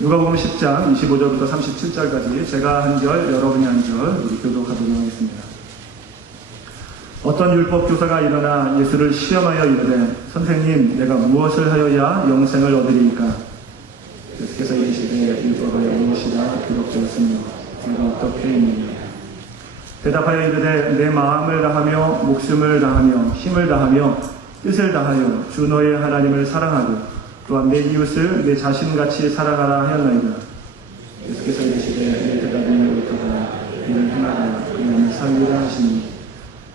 누가복음 10장 25절부터 37절까지 제가 한 절, 여러분이 한 절 우리 교독하도록 하겠습니다. 어떤 율법 교사가 일어나 예수를 시험하여 이르되 선생님, 내가 무엇을 하여야 영생을 얻으리이까? 예수께서 이르시되 율법을 무엇이라 기록되었으며 내가 어떻게 있느냐? 대답하여 이르되 내 마음을 다하며 목숨을 다하며 힘을 다하며 뜻을 다하여 주 너의 하나님을 사랑하고 또한 내 이웃을 내 자신같이 사랑하라 하였나이다. 예수께서 이르시되 내 대답이 옳도다. 이를 행하라. 그는 살리라 하시니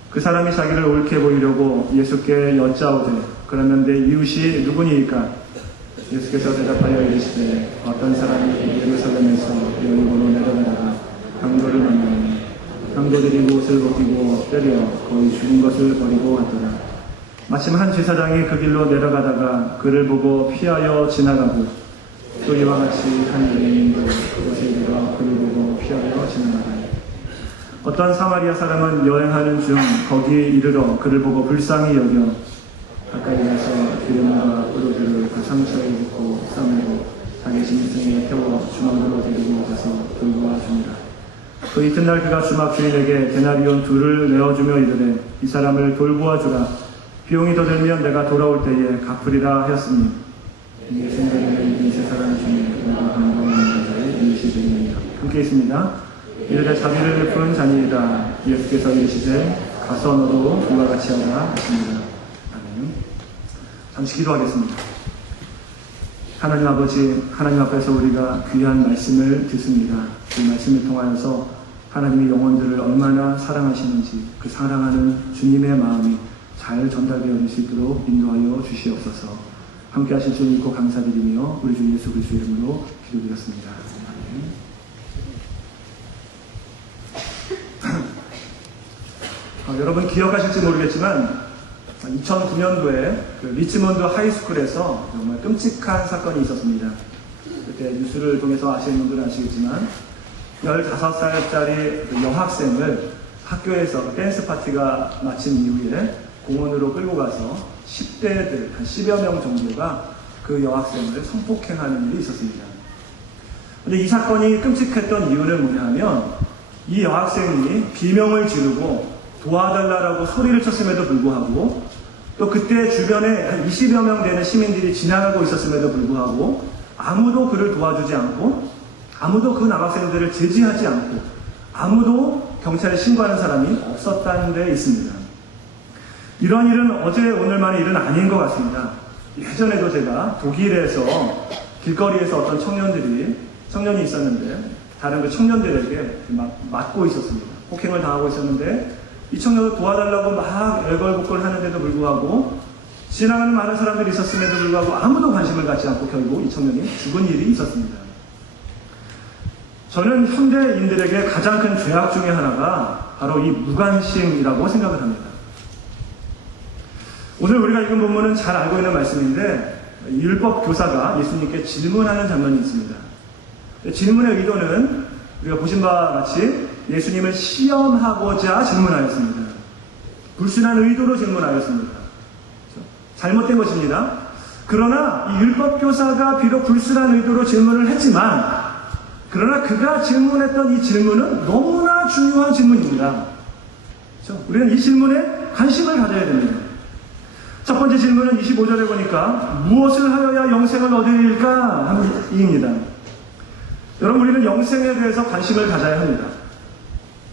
그 사람이 자기를 옳게 보이려고 예수께 여짜오되 그러면 내 이웃이 누구니이까? 예수께서 대답하여 이르시되 어떤 사람이 예루살렘에서 여리고로 내려가다가 강도를 만나니 강도들이 옷을 벗기고 때려 거의 죽은 것을 버리고 왔더라. 마침 한 제사장이 그 길로 내려가다가 그를 보고 피하여 지나가고 또 이와 같이 한 유대인도 그곳에 이르러 그를 보고 피하여 지나가니 어떤 사마리아 사람은 여행하는 중 거기에 이르러 그를 보고 불쌍히 여겨 가까이 가서 기름과 포도주를 그 상처에 붓고 싸매고 자기 짐승에 태워 주막으로 데리고 가서 돌보아 주니라. 그 이튿날 그가 주막 주인에게 데나리온 2를 내어주며 이르되 이 사람을 돌보아 주라. 비용이 더 들면 내가 돌아올 때에 갚으리라 하였으니 이게 생각에는 이 세 사람 중에 누가 강건한 자의 이웃이 되느니라. 함께 있습니다. 이르되 자비를 베푸는 자니이다. 예수께서 이르시되 가서 너도 그와 같이 하라 하십니다. 아멘. 잠시 기도하겠습니다. 하나님 아버지, 하나님 앞에서 우리가 귀한 말씀을 듣습니다. 그 말씀을 통하여서 하나님의 영혼들을 얼마나 사랑하시는지 그 사랑하는 주님의 마음이 잘 전달되어질 수 있도록 인도하여 주시옵소서. 함께 하실 줄 믿고 감사드리며 우리 주 예수 그리스도 이름으로 기도드렸습니다. 여러분 기억하실지 모르겠지만 2009년도에 그 리치몬드 하이스쿨에서 정말 끔찍한 사건이 있었습니다. 그때 뉴스를 통해서 아시는 분들은 아시겠지만 15살짜리 여학생을 학교에서 댄스 파티가 마친 이후에 공원으로 끌고 가서 10대들, 한 10여 명 정도가 그 여학생을 성폭행하는 일이 있었습니다. 근데 이 사건이 끔찍했던 이유는 뭐냐면 이 여학생이 비명을 지르고 도와달라고 소리를 쳤음에도 불구하고 또 그때 주변에 한 20여 명 되는 시민들이 지나가고 있었음에도 불구하고 아무도 그를 도와주지 않고 아무도 그 남학생들을 제지하지 않고 아무도 경찰에 신고하는 사람이 없었다는 데 있습니다. 이런 일은 어제 오늘만의 일은 아닌 것 같습니다. 예전에도 제가 독일에서 길거리에서 어떤 청년이 있었는데 다른 그 청년들에게 맞고 있었습니다. 폭행을 당하고 있었는데 이 청년을 도와달라고 막 애걸복걸 하는데도 불구하고 지나가는 많은 사람들이 있었음에도 불구하고 아무도 관심을 갖지 않고 결국 이 청년이 죽은 일이 있었습니다. 저는 현대인들에게 가장 큰 죄악 중에 하나가 바로 이 무관심이라고 생각을 합니다. 오늘 우리가 읽은 본문은 잘 알고 있는 말씀인데 율법 교사가 예수님께 질문하는 장면이 있습니다. 질문의 의도는 우리가 보신 바와 같이 예수님을 시험하고자 질문하였습니다. 불순한 의도로 질문하였습니다. 잘못된 것입니다. 그러나 이 율법교사가 비록 불순한 의도로 질문을 했지만 그러나 그가 질문했던 이 질문은 너무나 중요한 질문입니다. 우리는 이 질문에 관심을 가져야 됩니다. 첫 번째 질문은 25절에 보니까 무엇을 하여야 영생을 얻으리일까 하는 이입니다. 여러분, 우리는 영생에 대해서 관심을 가져야 합니다.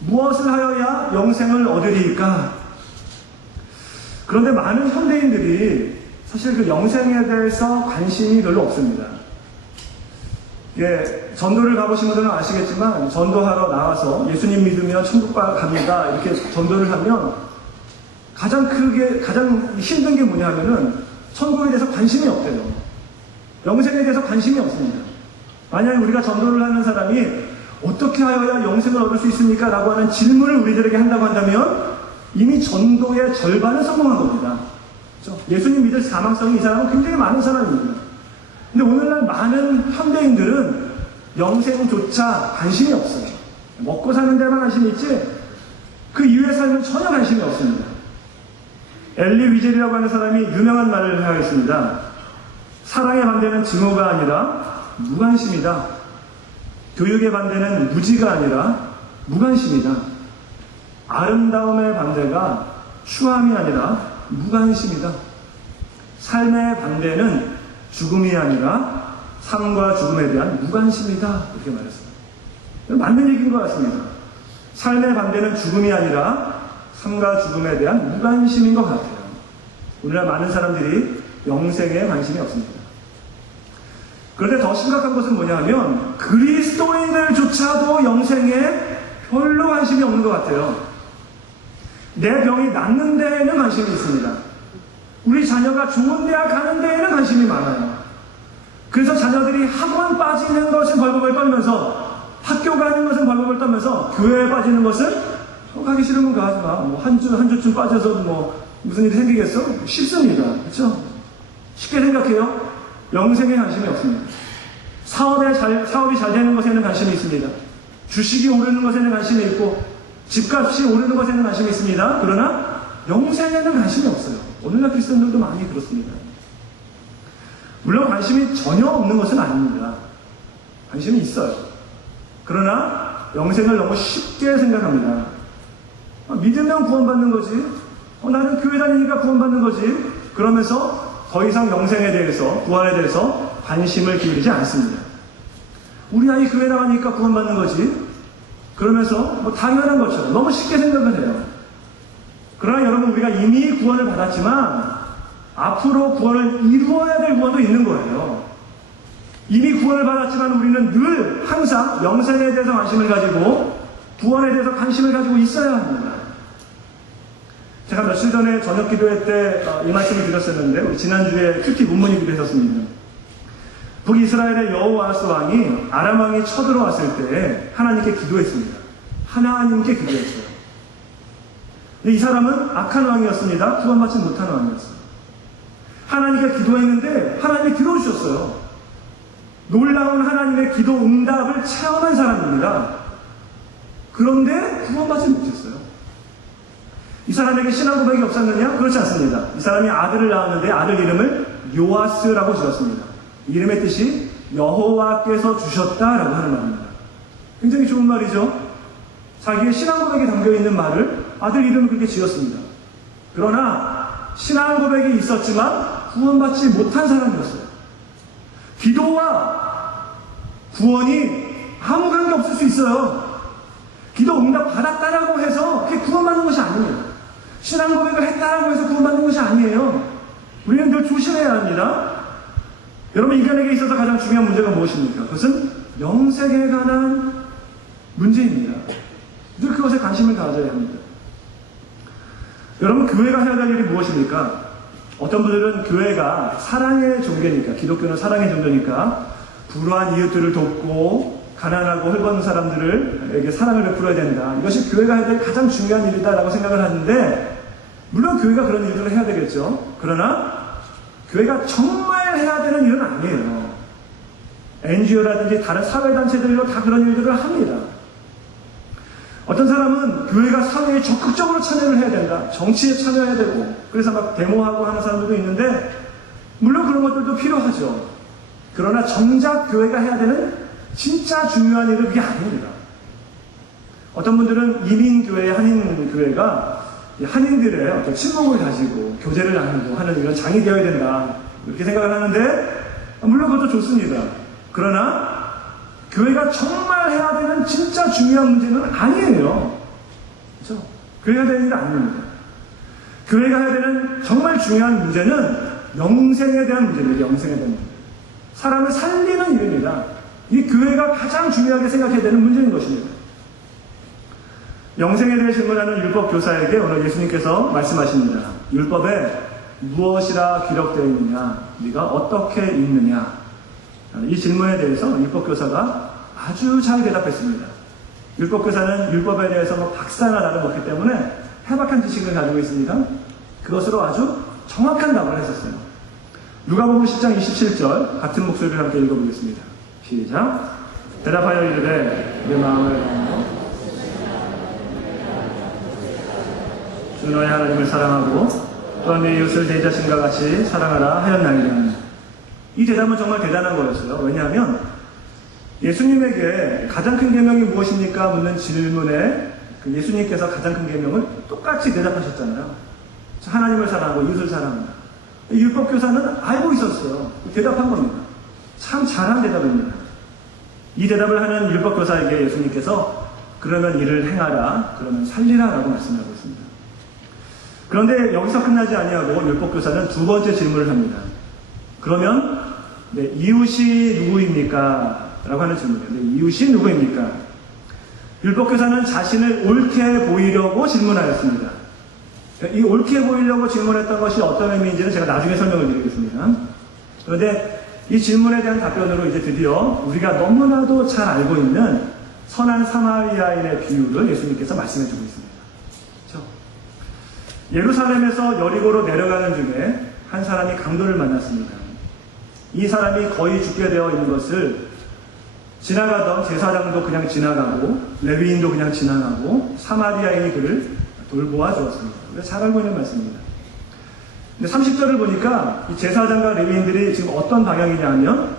무엇을 하여야 영생을 얻으리일까? 그런데 많은 현대인들이 사실 그 영생에 대해서 관심이 별로 없습니다. 예, 전도를 가보신 분들은 아시겠지만 전도하러 나와서 예수님 믿으면 천국 갑니다 이렇게 전도를 하면 가장 힘든 게 뭐냐 하면은 천국에 대해서 관심이 없대요. 영생에 대해서 관심이 없습니다. 만약에 우리가 전도를 하는 사람이 어떻게 하여야 영생을 얻을 수 있습니까? 라고 하는 질문을 우리들에게 한다고 한다면 이미 전도의 절반은 성공한 겁니다. 그렇죠? 예수님 믿을 가망성이 이 사람은 굉장히 많은 사람입니다. 근데 오늘날 많은 현대인들은 영생조차 관심이 없어요. 먹고 사는 데만 관심이 있지 그 이후의 삶은 전혀 관심이 없습니다. 엘리 위젤이라고 하는 사람이 유명한 말을 하였습니다. 사랑의 반대는 증오가 아니라 무관심이다. 교육의 반대는 무지가 아니라 무관심이다. 아름다움의 반대가 추함이 아니라 무관심이다. 삶의 반대는 죽음이 아니라 삶과 죽음에 대한 무관심이다. 이렇게 말했습니다. 맞는 얘기인 것 같습니다. 삶의 반대는 죽음이 아니라 삶과 죽음에 대한 무관심인 것 같아요. 오늘날 많은 사람들이 영생에 관심이 없습니다. 그런데 더 심각한 것은 뭐냐면 그리스도인들조차도 영생에 별로 관심이 없는 것 같아요. 내 병이 낫는 데에는 관심이 있습니다. 우리 자녀가 좋은 대학 가는 데에는 관심이 많아요. 그래서 자녀들이 학원 빠지는 것은 벌벌벌 떨면서, 학교 가는 것은 벌벌벌 떨면서, 교회에 빠지는 것은 가기 싫으면 가지 마. 뭐 한 주쯤 빠져서 뭐 무슨 일이 생기겠어? 쉽습니다. 그렇죠? 쉽게 생각해요. 영생에 관심이 없습니다. 사업이 잘 되는 것에는 관심이 있습니다. 주식이 오르는 것에는 관심이 있고, 집값이 오르는 것에는 관심이 있습니다. 그러나 영생에는 관심이 없어요. 오늘날 크리스천들도 많이 그렇습니다. 물론 관심이 전혀 없는 것은 아닙니다. 관심이 있어요. 그러나 영생을 너무 쉽게 생각합니다. 믿으면 구원받는 거지. 나는 교회 다니니까 구원받는 거지. 그러면서 더 이상 영생에 대해서, 구원에 대해서 관심을 기울이지 않습니다. 우리 아이 교회 나가니까 구원받는 거지. 그러면서 뭐 당연한 것처럼 너무 쉽게 생각을 해요. 그러나 여러분, 우리가 이미 구원을 받았지만 앞으로 구원을 이루어야 될 구원도 있는 거예요. 이미 구원을 받았지만 우리는 늘 항상 영생에 대해서 관심을 가지고 구원에 대해서 관심을 가지고 있어야 합니다. 제가 며칠 전에 저녁 기도회 때 이 말씀을 드렸었는데, 우리 지난주에 큐티 문문이 기도했었습니다. 북이스라엘의 여호아스 왕이 아람 왕이 쳐들어왔을 때 하나님께 기도했습니다. 하나님께 기도했어요. 근데 이 사람은 악한 왕이었습니다. 구원받지 못한 왕이었어요. 하나님께 기도했는데 하나님이 들어주셨어요. 놀라운 하나님의 기도 응답을 체험한 사람입니다. 그런데 구원받지 못했어요. 이 사람에게 신앙 고백이 없었느냐? 그렇지 않습니다. 이 사람이 아들을 낳았는데 아들 이름을 요아스라고 지었습니다. 이름의 뜻이 여호와께서 주셨다라고 하는 말입니다. 굉장히 좋은 말이죠. 자기의 신앙 고백에 담겨있는 말을 아들 이름을 그렇게 지었습니다. 그러나 신앙 고백이 있었지만 구원받지 못한 사람이었어요. 기도와 구원이 아무 관계 없을 수 있어요. 기도 응답 받았다라고 해서 그게 구원받는 것이 아니에요. 신앙 고백을 했다라고 해서 구원받는 것이 아니에요. 우리는 늘 조심해야 합니다. 여러분, 인간에게 있어서 가장 중요한 문제가 무엇입니까? 그것은 영생에 관한 문제입니다. 늘 그것에 관심을 가져야 합니다. 여러분, 교회가 해야 될 일이 무엇입니까? 어떤 분들은 교회가 사랑의 종교니까, 기독교는 사랑의 종교니까 불우한 이웃들을 돕고 가난하고 헐벗은 사람들에게 사랑을 베풀어야 된다. 이것이 교회가 해야 될 가장 중요한 일이다라고 생각을 하는데, 물론 교회가 그런 일들을 해야 되겠죠. 그러나 교회가 정말 해야 되는 일은 아니에요. NGO라든지 다른 사회단체들도 다 그런 일들을 합니다. 어떤 사람은 교회가 사회에 적극적으로 참여를 해야 된다. 정치에 참여해야 되고, 그래서 막 데모하고 하는 사람들도 있는데, 물론 그런 것들도 필요하죠. 그러나 정작 교회가 해야 되는 진짜 중요한 일은 그게 아닙니다. 어떤 분들은 이민교회, 한인교회가 한인들의 어떤 친목을 가지고 교제를 나누고 하는 이런 장이 되어야 된다. 이렇게 생각을 하는데, 물론 그것도 좋습니다. 그러나 교회가 정말 해야 되는 진짜 중요한 문제는 아니에요. 그렇죠? 교회가 해야 되는 일은 아닙니다. 교회가 해야 되는 정말 중요한 문제는 영생에 대한 문제입니다. 영생에 대한 문제. 사람을 살리는 일입니다. 이 교회가 가장 중요하게 생각해야 되는 문제인 것입니다. 영생에 대해 질문하는 율법 교사에게 오늘 예수님께서 말씀하십니다. 율법에 무엇이라 기록되어 있느냐? 네가 어떻게 읽느냐? 이 질문에 대해서 율법 교사가 아주 잘 대답했습니다. 율법 교사는 율법에 대해서 박사나 다름없기 때문에 해박한 지식을 가지고 있습니다. 그것으로 아주 정확한 답을 했었어요. 누가복음 10장 27절 같은 목소리를 함께 읽어보겠습니다. 시작. 대답하여 이르되 내 마음을 다하여 주 너의 하나님을 사랑하고 또한 내 이웃을 내 자신과 같이 사랑하라 하였나이다. 이 대답은 정말 대단한 거였어요. 왜냐하면 예수님에게 가장 큰 계명이 무엇입니까? 묻는 질문에 그 예수님께서 가장 큰 계명을 똑같이 대답하셨잖아요. 하나님을 사랑하고 이웃을 사랑한다. 율법교사는 알고 있었어요. 대답한 겁니다. 참 잘한 대답입니다. 이 대답을 하는 율법교사에게 예수님께서 그러면 이를 행하라, 그러면 살리라 라고 말씀하고 있습니다. 그런데 여기서 끝나지 아니하고 율법교사는 두 번째 질문을 합니다. 그러면 이웃이 누구입니까? 라고 하는 질문이에요. 이웃이 누구입니까? 율법교사는 자신을 옳게 보이려고 질문하였습니다. 이 옳게 보이려고 질문했던 것이 어떤 의미인지는 제가 나중에 설명을 드리겠습니다. 그런데 이 질문에 대한 답변으로 이제 드디어 우리가 너무나도 잘 알고 있는 선한 사마리아인의 비유를 예수님께서 말씀해 주고 있습니다. 그렇죠? 예루살렘에서 여리고로 내려가는 중에 한 사람이 강도를 만났습니다. 이 사람이 거의 죽게 되어 있는 것을 지나가던 제사장도 그냥 지나가고 레위인도 그냥 지나가고 사마리아인이 그를 돌보아 주었습니다. 잘 알고 있는 말씀입니다. 근데 30절을 보니까 이 제사장과 레위인들이 지금 어떤 방향이냐면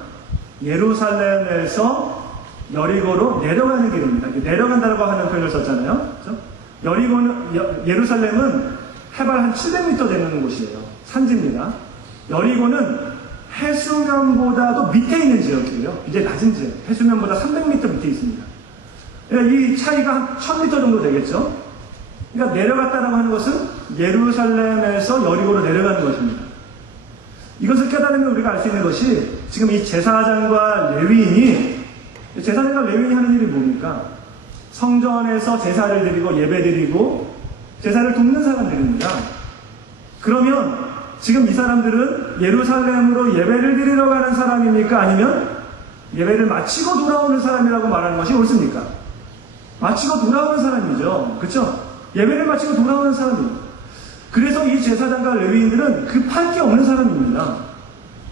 예루살렘에서 여리고로 내려가는 길입니다. 내려간다고 하는 표현을 썼잖아요. 그렇죠? 예루살렘은 해발 한 700m 되는 곳이에요. 산지입니다. 여리고는 해수면보다도 밑에 있는 지역이에요. 이제 낮은 지역. 해수면보다 300m 밑에 있습니다. 이 차이가 한 1000m 정도 되겠죠? 그러니까 내려갔다라고 하는 것은 예루살렘에서 여리고로 내려가는 것입니다. 이것을 깨달으면 우리가 알 수 있는 것이 지금 이 제사장과 레위인이 하는 일이 뭡니까? 성전에서 제사를 드리고 예배 드리고 제사를 돕는 사람들입니다. 그러면 지금 이 사람들은 예루살렘으로 예배를 드리러 가는 사람입니까? 아니면 예배를 마치고 돌아오는 사람이라고 말하는 것이 옳습니까? 마치고 돌아오는 사람이죠. 그렇죠? 예배를 마치고 돌아오는 사람입니다. 그래서 이 제사장과 레위인들은 급할 게 없는 사람입니다.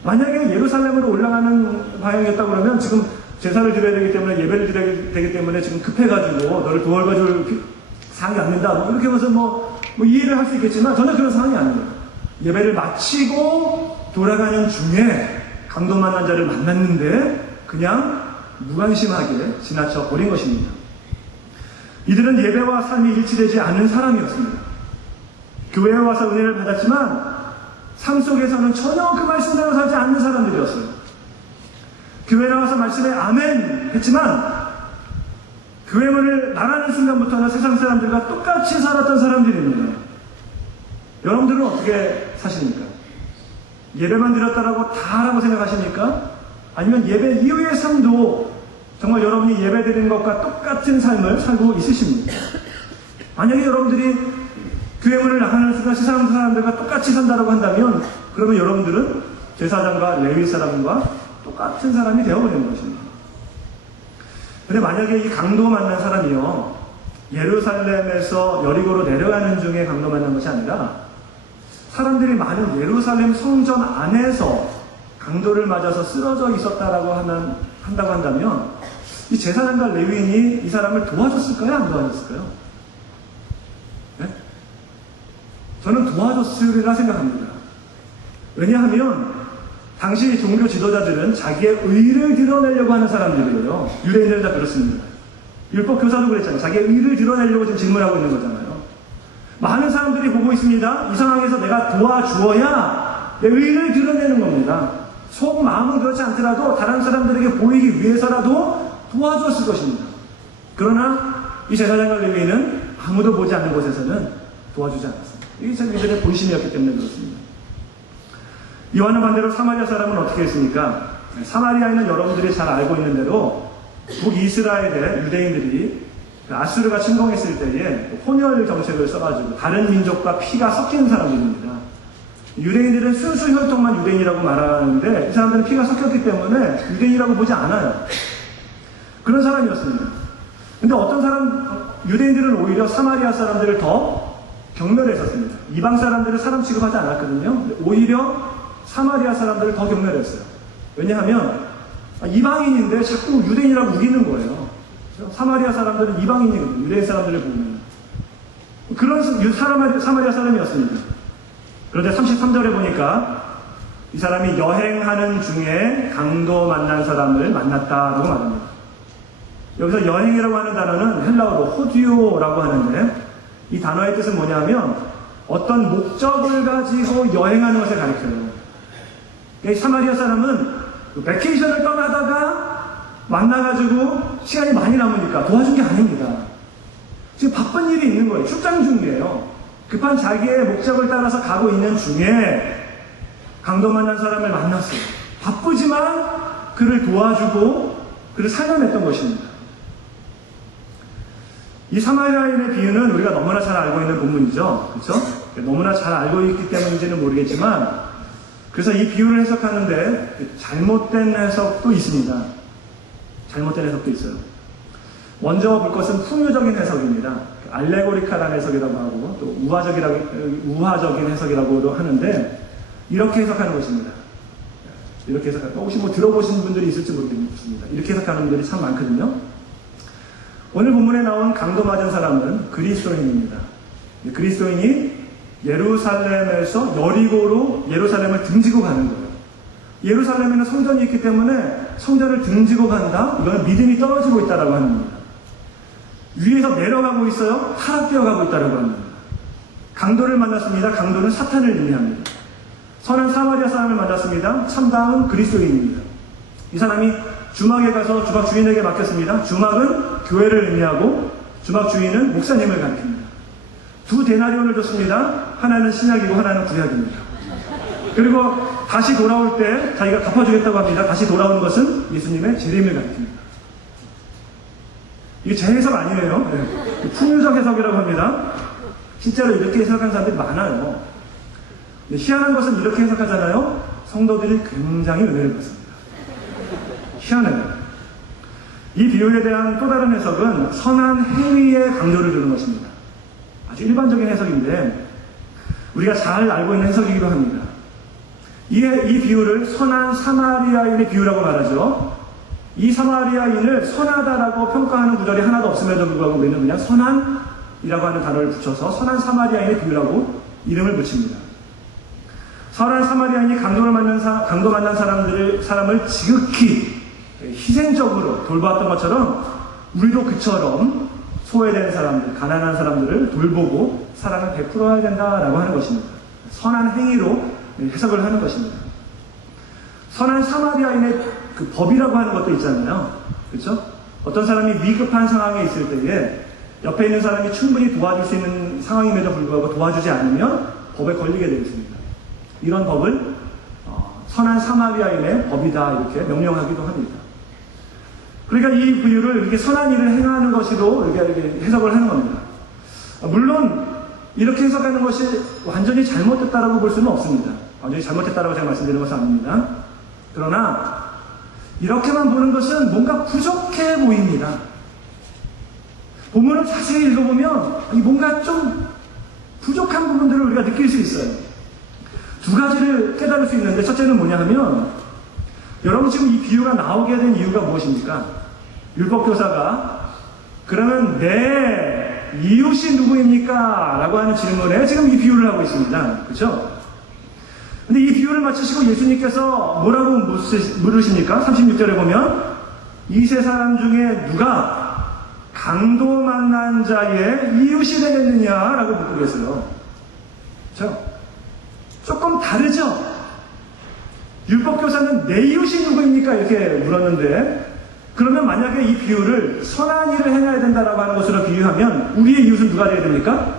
만약에 예루살렘으로 올라가는 방향이었다고 그러면 지금 제사를 드려야 되기 때문에 예배를 드려야 되기 때문에 지금 급해가지고 너를 도와줄 상황이 안 된다. 이렇게 해서 뭐 이해를 할 수 있겠지만 전혀 그런 상황이 아니에요. 예배를 마치고 돌아가는 중에 강도 만난 자를 만났는데 그냥 무관심하게 지나쳐 버린 것입니다. 이들은 예배와 삶이 일치되지 않는 사람이었습니다. 교회에 와서 은혜를 받았지만 삶 속에서는 전혀 그 말씀대로 살지 않는 사람들이었어요. 교회에 나와서 말씀에 아멘 했지만 교회 문을 나가는 순간부터는 세상 사람들과 똑같이 살았던 사람들입니다. 여러분들은 어떻게 사십니까? 예배만 드렸다라고 다라고 생각하십니까? 아니면 예배 이후의 삶도 정말 여러분이 예배 드리는 것과 똑같은 삶을 살고 있으십니까? 만약에 여러분들이 교회 문을 나가는 순간 세상 사람들과 똑같이 산다고 한다면 그러면 여러분들은 제사장과 레위 사람과 똑같은 사람이 되어버리는 것입니다. 그런데 만약에 이 강도 만난 사람이요 예루살렘에서 여리고로 내려가는 중에 강도 만난 것이 아니라 사람들이 많은 예루살렘 성전 안에서 강도를 맞아서 쓰러져 있었다라고 한다고 한다면 이 제사장과 레위인이 이 사람을 도와줬을까요? 안 도와줬을까요? 네? 저는 도와줬으리라 생각합니다. 왜냐하면 당시 종교 지도자들은 자기의 의를 드러내려고 하는 사람들이에요. 유대인들은 다 그렇습니다. 율법 교사도 그랬잖아요. 자기의 의를 드러내려고 지금 질문하고 있는 거잖아요. 많은 사람들이 보고 있습니다. 이 상황에서 내가 도와주어야 내 의를 드러내는 겁니다. 속 마음은 그렇지 않더라도 다른 사람들에게 보이기 위해서라도 도와주었을 것입니다. 그러나 이 제사장과 레위인은 아무도 보지 않는 곳에서는 도와주지 않았습니다. 이게 참 이들의 본심이었기 때문에 그렇습니다. 이와는 반대로 사마리아 사람은 어떻게 했습니까? 사마리아인은 여러분들이 잘 알고 있는 대로 북이스라엘의 유대인들이 아수르가 침공했을 때에 혼혈 정책을 써가지고 다른 민족과 피가 섞이는 사람들입니다. 유대인들은 순수 혈통만 유대인이라고 말하는데 이 사람들은 피가 섞였기 때문에 유대인이라고 보지 않아요. 그런 사람이었습니다. 근데 유대인들은 오히려 사마리아 사람들을 더 경멸했었습니다. 이방 사람들을 사람 취급하지 않았거든요. 오히려 사마리아 사람들을 더 경멸했어요. 왜냐하면 이방인인데 자꾸 유대인이라고 우기는 거예요. 사마리아 사람들은 이방인이거든요. 유대인 사람들을 보면. 그런 사마리아 사람이었습니다. 그런데 33절에 보니까 이 사람이 여행하는 중에 강도 만난 사람을 만났다라고 말합니다. 여기서 여행이라고 하는 단어는 헬라어로 호디오라고 하는데, 이 단어의 뜻은 뭐냐면 어떤 목적을 가지고 여행하는 것을 가리켜요. 사마리아 사람은 베케이션을 떠나다가 만나가지고 시간이 많이 남으니까 도와준 게 아닙니다. 지금 바쁜 일이 있는 거예요. 출장 중이에요. 급한 자기의 목적을 따라서 가고 있는 중에 강도 만난 사람을 만났어요. 바쁘지만 그를 도와주고 그를 살려냈던 것입니다. 이 사마리아인의 비유는 우리가 너무나 잘 알고 있는 본문이죠. 그렇죠? 너무나 잘 알고 있기 때문인지는 모르겠지만, 그래서 이 비유를 해석하는데 잘못된 해석도 있습니다. 잘못된 해석도 있어요. 먼저 볼 것은 풍요적인 해석입니다. 알레고리칼한 해석이라고 하고 또 우화적인 해석이라고도 하는데, 이렇게 해석하는 것입니다. 이렇게 해석하는, 혹시 들어보신 분들이 있을지 모르겠습니다. 이렇게 해석하는 분들이 참 많거든요. 오늘 본문에 나온 강도 맞은 사람은 그리스도인입니다. 그리스도인이 예루살렘에서 여리고로 예루살렘을 등지고 가는 거예요. 예루살렘에는 성전이 있기 때문에 성전을 등지고 간다? 이거는 믿음이 떨어지고 있다라고 하는 겁니다. 위에서 내려가고 있어요? 타락되어 가고 있다라고 합니다. 강도를 만났습니다. 강도는 사탄을 의미합니다. 선한 사마리아 사람을 만났습니다. 참다운 그리스도인입니다. 이 사람이 주막에 가서 주막 주인에게 맡겼습니다. 주막은 교회를 의미하고 주막 주인은 목사님을 가리킵니다. 두 데나리온을 줬습니다. 하나는 신약이고 하나는 구약입니다. 그리고 다시 돌아올 때 자기가 갚아주겠다고 합니다. 다시 돌아오는 것은 예수님의 재림을 가리킵니다. 이게 제 해석 아니에요. 네. 풍유적 해석이라고 합니다. 실제로 이렇게 해석하는 사람들이 많아요. 희한한 것은 이렇게 해석하잖아요. 성도들이 굉장히 은혜를 받습니다. 희한해요. 이 비유에 대한 또 다른 해석은 선한 행위에 강조를 두는 것입니다. 아주 일반적인 해석인데 우리가 잘 알고 있는 해석이기도 합니다. 이 비유를 선한 사마리아인의 비유라고 말하죠. 이 사마리아인을 선하다라고 평가하는 구절이 하나도 없음에도 불구하고 우리는 그냥 선한이라고 하는 단어를 붙여서 선한 사마리아인의 비유라고 이름을 붙입니다. 선한 사마리아인이 강도 만난 사람을 지극히 희생적으로 돌보았던 것처럼 우리도 그처럼 소외된 사람들, 가난한 사람들을 돌보고 사랑을 베풀어야 된다라고 하는 것입니다. 선한 행위로 해석을 하는 것입니다. 선한 사마리아인의 그 법이라고 하는 것도 있잖아요. 그렇죠? 어떤 사람이 위급한 상황에 있을 때에 옆에 있는 사람이 충분히 도와줄 수 있는 상황임에도 불구하고 도와주지 않으면 법에 걸리게 되어 있습니다. 이런 법을 선한 사마리아인의 법이다 이렇게 명령하기도 합니다. 그러니까 이 비유를 이렇게 선한 일을 행하는 것으로 이렇게 해석을 하는 겁니다. 물론 이렇게 해석하는 것이 완전히 잘못됐다라고 볼 수는 없습니다. 완전히 잘못됐다라고 제가 말씀드리는 것은 아닙니다. 그러나 이렇게만 보는 것은 뭔가 부족해 보입니다. 본문을 자세히 읽어보면 뭔가 좀 부족한 부분들을 우리가 느낄 수 있어요. 두 가지를 깨달을 수 있는데, 첫째는 뭐냐 하면, 여러분 지금 이 비유가 나오게 된 이유가 무엇입니까? 율법교사가 그러면 내 이웃이 누구입니까? 라고 하는 질문에 지금 이 비유를 하고 있습니다. 그렇죠? 근데 이 비유를 마치시고 예수님께서 뭐라고 물으십니까? 36절에 보면 이 세 사람 중에 누가 강도 만난 자의 이웃이 되겠느냐라고 묻고 계세요. 그렇죠? 조금 다르죠? 율법교사는 내 이웃이 누구입니까? 이렇게 물었는데, 그러면 만약에 이 비유를 선한 일을 행해야 된다라고 하는 것으로 비유하면 우리의 이웃은 누가 되어야 됩니까?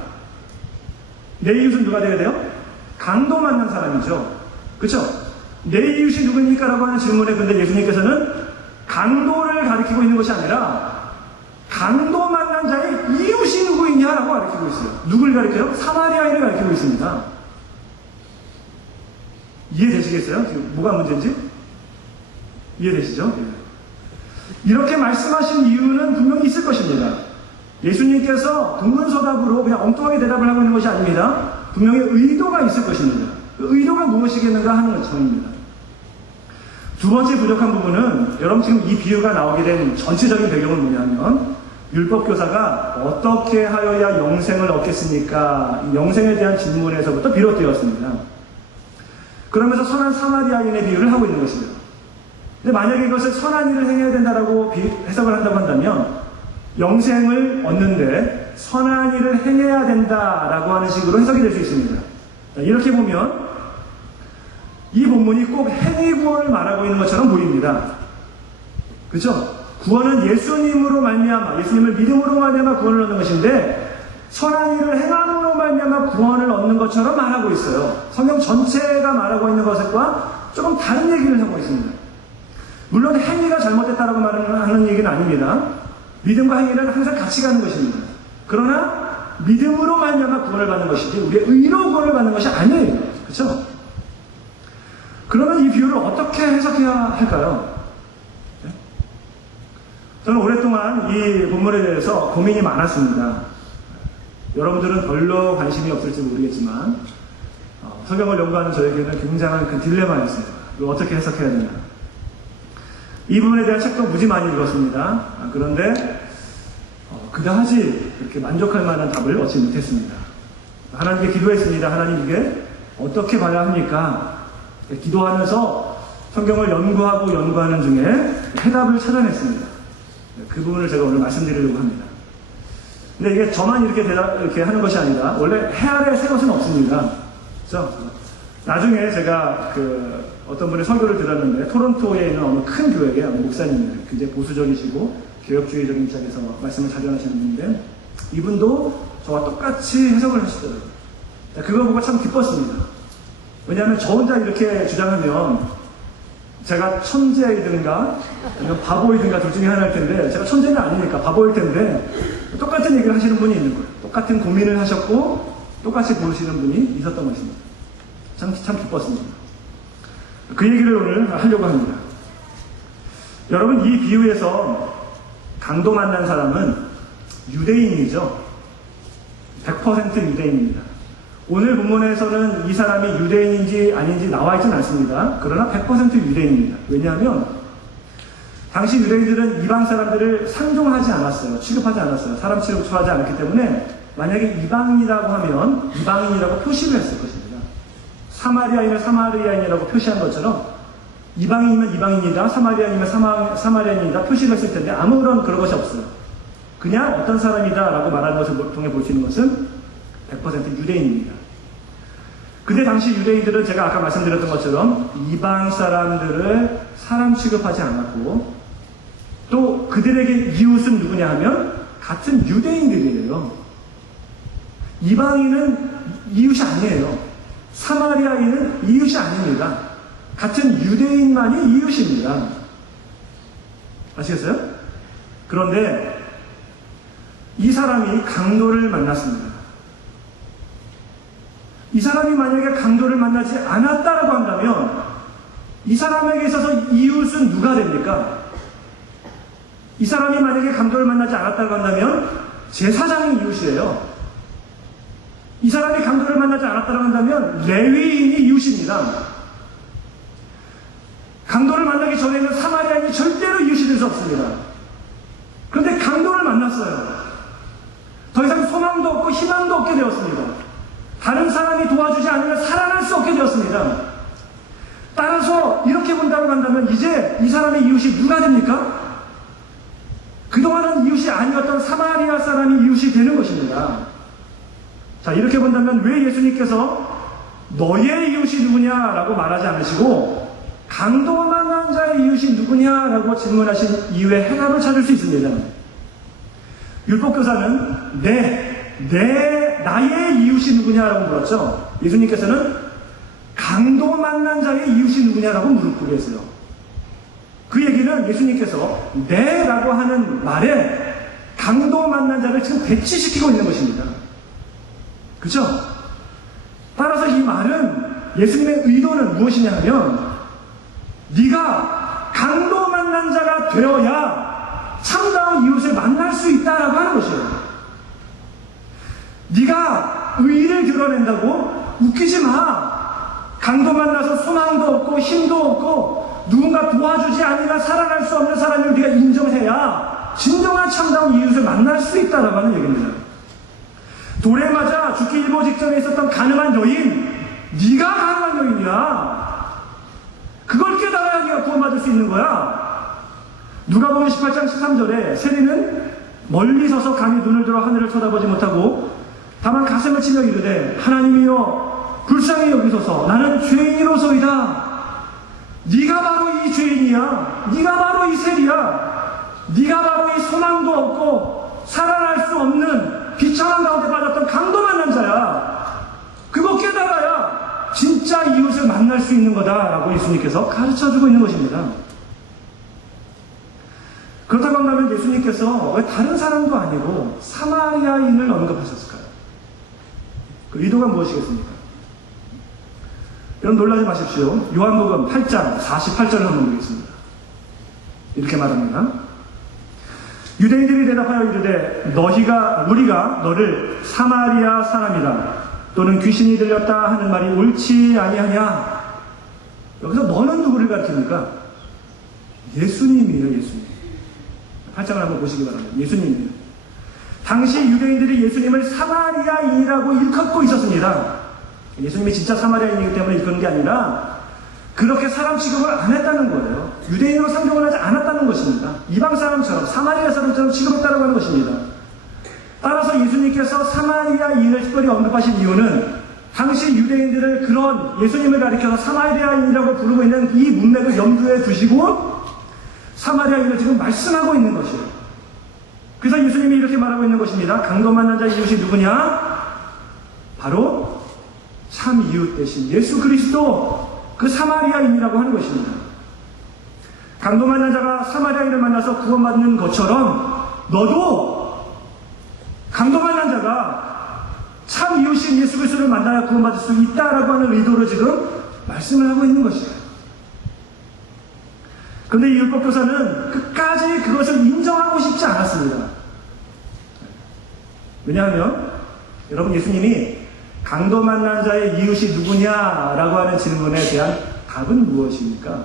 내 이웃은 누가 되어야 돼요? 강도 만난 사람이죠. 그렇죠? 내 이웃이 누구입니까? 라고 하는 질문에 근데 예수님께서는 강도를 가리키고 있는 것이 아니라 강도 만난 자의 이웃이 누구이냐라고 가리키고 있어요. 누굴 가리켜요? 사마리아인을 가리키고 있습니다. 이해되시겠어요? 지금 뭐가 문제인지? 이해되시죠? 이렇게 말씀하신 이유는 분명히 있을 것입니다. 예수님께서 동문서답으로 그냥 엉뚱하게 대답을 하고 있는 것이 아닙니다. 분명히 의도가 있을 것입니다. 그 의도가 무엇이겠는가 하는 것입니다. 두 번째 부족한 부분은, 여러분 지금 이 비유가 나오게 된 전체적인 배경은 뭐냐면, 율법교사가 어떻게 하여야 영생을 얻겠습니까? 이 영생에 대한 질문에서부터 비롯되었습니다. 그러면서 선한 사마리아인의 비유를 하고 있는 것입니다. 근데 만약에 이것을 선한 일을 행해야 된다라고 해석을 한다고 한다면 영생을 얻는데 선한 일을 행해야 된다라고 하는 식으로 해석이 될 수 있습니다. 이렇게 보면 이 본문이 꼭 행위 구원을 말하고 있는 것처럼 보입니다. 그렇죠? 구원은 예수님으로 말미암아, 예수님을 믿음으로 말미암아 구원을 얻는 것인데 선한 일을 행함으로 말미암아 구원을 얻는 것처럼 말하고 있어요. 성경 전체가 말하고 있는 것과 조금 다른 얘기를 하고 있습니다. 물론 행위가 잘못됐다라고 말하는 얘기는 아닙니다. 믿음과 행위는 항상 같이 가는 것입니다. 그러나 믿음으로 말미암아 구원을 받는 것이지 우리의 의로 구원을 받는 것이 아니에요. 그렇죠? 그러면 이 비유를 어떻게 해석해야 할까요? 네? 저는 오랫동안 이 본문에 대해서 고민이 많았습니다. 여러분들은 별로 관심이 없을지 모르겠지만 성경을 연구하는 저에게는 굉장한 그 딜레마였어요. 이걸 어떻게 해석해야 되나. 이 부분에 대한 책도 무지 많이 읽었습니다. 그런데 그다지 그렇게 만족할 만한 답을 얻지 못했습니다. 하나님께 기도했습니다. 하나님 이게 어떻게 봐야 합니까? 기도하면서 성경을 연구하는 중에 해답을 찾아냈습니다. 그 부분을 제가 오늘 말씀드리려고 합니다. 근데 이게 저만 이렇게 하는 것이 아니라 원래 해 아래 새 것은 없습니다. 그래서 나중에 제가 어떤 분의 설교를 들었는데 토론토에 있는 어느 큰 교회의 목사님이에요. 굉장히 보수적이시고 개혁주의적인 입장에서 말씀을 자주 하시는 분인데 이분도 저와 똑같이 해석을 하시더라고요. 그거 보고 참 기뻤습니다. 왜냐하면 저 혼자 이렇게 주장하면 제가 천재이든가 아니면 바보이든가 둘 중에 하나일 텐데 제가 천재는 아니니까 바보일 텐데 똑같은 얘기를 하시는 분이 있는 거예요. 똑같은 고민을 하셨고 똑같이 보시는 분이 있었던 것입니다. 참 기뻤습니다. 그 얘기를 오늘 하려고 합니다. 여러분 이 비유에서 강도 만난 사람은 유대인이죠. 100% 유대인입니다. 오늘 본문에서는 이 사람이 유대인인지 아닌지 나와 있지는 않습니다. 그러나 100% 유대인입니다. 왜냐하면 당시 유대인들은 이방 사람들을 상종하지 않았어요. 취급하지 않았어요. 사람 취급하지 않았기 때문에 만약에 이방인이라고 하면 이방인이라고 표시를 했을 것입니다. 사마리아인을 사마리아인이라고 표시한 것처럼 이방인이면 이방인이다, 사마리아인이면 사마리아인이다 표시를 했을 텐데 아무런 그런 것이 없어요. 그냥 어떤 사람이다 라고 말하는 것을 통해 볼 수 있는 것은 100% 유대인입니다. 근데 당시 유대인들은 제가 아까 말씀드렸던 것처럼 이방 사람들을 사람 취급하지 않았고 또 그들에게 이웃은 누구냐 하면 같은 유대인들이에요. 이방인은 이웃이 아니에요. 사마리아인은 이웃이 아닙니다. 같은 유대인만이 이웃입니다. 아시겠어요? 그런데 이 사람이 강도를 만났습니다. 이 사람이 만약에 강도를 만나지 않았다라고 한다면 이 사람에게 있어서 이웃은 누가 됩니까? 이 사람이 만약에 강도를 만나지 않았다고 한다면 제사장이 이웃이에요. 이 사람이 강도를 만나지 않았다고 한다면 레위인이 이웃입니다. 강도를 만나기 전에는 사마리아인이 절대로 이웃이 될 수 없습니다. 그런데 강도를 만났어요. 더 이상 소망도 없고 희망도 없게 되었습니다. 다른 사람이 도와주지 않으면 살아날 수 없게 되었습니다. 따라서 이렇게 본다고 한다면 이제 이 사람의 이웃이 누가 됩니까? 그동안은 이웃이 아니었던 사마리아 사람이 이웃이 되는 것입니다. 자, 이렇게 본다면 왜 예수님께서 너의 이웃이 누구냐라고 말하지 않으시고 강도 만난 자의 이웃이 누구냐라고 질문하신 이유의 해답을 찾을 수 있습니다. 율법교사는 나의 이웃이 누구냐라고 물었죠. 예수님께서는 강도 만난 자의 이웃이 누구냐라고 물고 계세요. 그 얘기는 예수님께서 내라고 하는 말에 강도 만난 자를 지금 배치시키고 있는 것입니다. 그렇죠? 따라서 이 말은 예수님의 의도는 무엇이냐 하면 네가 강도 만난 자가 되어야 참다운 이웃을 만날 수 있다라고 하는 것이에요. 네가 의를 드러낸다고 웃기지 마. 강도 만나서 소망도 없고 힘도 없고 누군가 도와주지 않으면 살아날 수 없는 사람을 네가 인정해야 진정한 참다운 이웃을 만날 수 있다라고 하는 얘기입니다. 돌에 맞아 죽기 일보 직전에 있었던 가늠한 여인, 네가 가늠한 여인이야. 그걸 깨달아야 네가 구원받을 수 있는 거야. 누가복음 18장 13절에 세리는 멀리 서서 감히 눈을 들어 하늘을 쳐다보지 못하고 다만 가슴을 치며 이르되 하나님이여 불쌍히 여기소서 나는 죄인이로소이다. 네가 바로 이 죄인이야. 네가 바로 이 세리야. 네가 바로 이 소망도 없고 살아날 수 없는 비참한 가운데 빠졌던 강도 만난 자야. 그거 깨달아야 진짜 이웃을 만날 수 있는 거다라고 예수님께서 가르쳐주고 있는 것입니다. 그렇다고 한다면 예수님께서 왜 다른 사람도 아니고 사마리아인을 언급하셨을까요? 그 의도가 무엇이겠습니까? 여러분 놀라지 마십시오. 요한복음 8장 48절을 한번 보겠습니다. 이렇게 말합니다. 유대인들이 대답하여 이르되 우리가 너를 사마리아 사람이다 또는 귀신이 들렸다 하는 말이 옳지 아니하냐. 여기서 너는 누구를 가르칩니까? 예수님이에요. 예수님. 8장을 한번 보시기 바랍니다. 예수님이에요. 당시 유대인들이 예수님을 사마리아인이라고 일컫고 있었습니다. 예수님이 진짜 사마리아인이기 때문에 일컫는 게 아니라 그렇게 사람 취급을 안 했다는 거예요. 유대인으로 상종을 하지 않았다는 것입니다. 이방 사람처럼 사마리아 사람처럼 취급했다고 하는 것입니다. 따라서 예수님께서 사마리아인을 특별히 언급하신 이유는 당시 유대인들을 그런 예수님을 가리켜서 사마리아인이라고 부르고 있는 이 문맥을 염두에 두시고 사마리아인을 지금 말씀하고 있는 것이에요. 그래서 예수님이 이렇게 말하고 있는 것입니다. 강도 만난 자의 이웃이 누구냐? 바로 참 이웃 대신 예수 그리스도 그 사마리아인이라고 하는 것입니다. 강도 만난 자가 사마리아인을 만나서 구원받는 것처럼 너도 강도 만난 자가 참 이웃인 예수 그리스도를 만나야 구원받을 수 있다라고 하는 의도로 지금 말씀을 하고 있는 것이에요. 그런데 이 율법교사는 끝까지 그것을 인정하고 싶지 않았습니다. 왜냐하면 여러분 예수님이 강도 만난 자의 이웃이 누구냐라고 하는 질문에 대한 답은 무엇입니까?